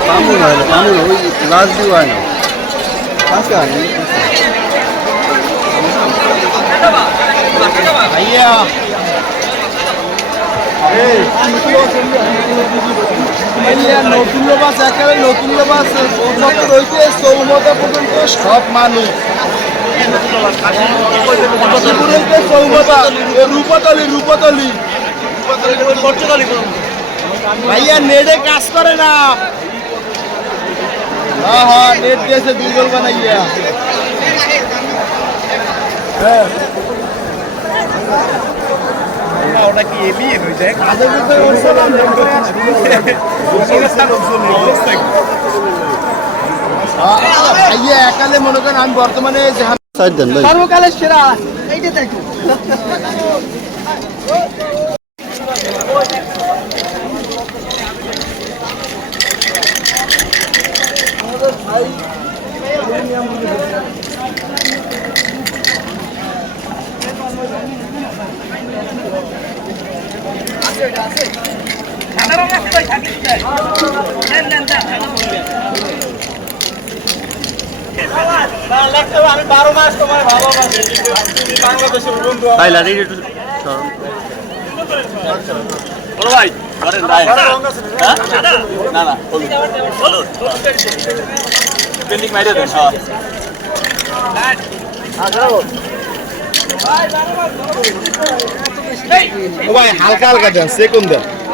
পামুন হয় না পামুন ওই লাশ দিয়ে হয় না আছে আনি ভাইয়া নতুন বাস একেবারে নতুন বাস রয়েছে চৌমতা পর্যন্ত সব মানুষ। চৌমতা রূপতলি রূপতলি। ভাইয়া, নেটে কাজ করে না। হ্যাঁ হ্যাঁ নেট দিয়েছে দুর্বল বানাইয়া। হ্যাঁ। ওটা কি হয়ে যায়? কাজের ভিতরে উঠছিলাম ভাইয়া একালে মনে করেন আমি বর্তমানে সর্বকালের সেরা, এইটা দেখো। হ্যাঁ? হালকা হালকা দেন সেকুন্ড দেন।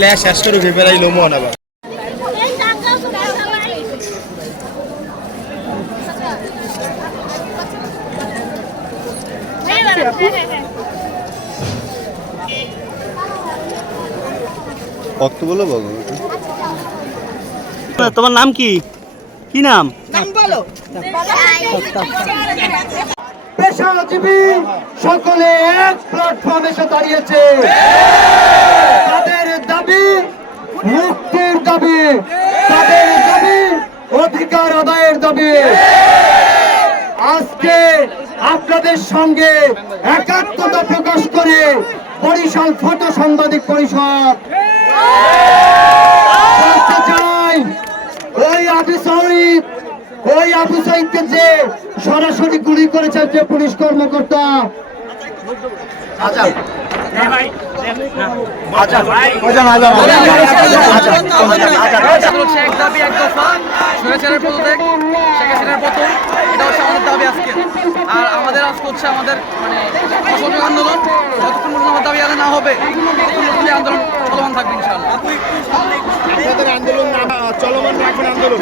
লে শেষ করে ভেবে রাইলো মন আবার কত বলো। বলো। তোমার নাম কি কি নাম পেশাজীবী সকলে এক প্ল্যাটফর্মে এসে দাঁড়িয়েছে। তাদের দাবি মুক্তির দাবি। তাদের দাবি অধিকার আদায়ের দাবি। আজকে আপনাদের সঙ্গে একাত্মতা প্রকাশ করে বরিশাল ফটো সাংবাদিক পরিষদ। ওই আবু সাইদ ওই আবু সাইদকে যে সরাসরি গুলি করেছে যে পুলিশ কর্মকর্তা আর আমাদের আজকে হচ্ছে আমাদের মানে আন্দোলন যতক্ষণ পর্যন্ত আমার দাবি আদায় না হবে আন্দোলন চলমান থাকবে ইনশাআল্লাহ আপনাদের আন্দোলন চলমান রাখবেন আন্দোলন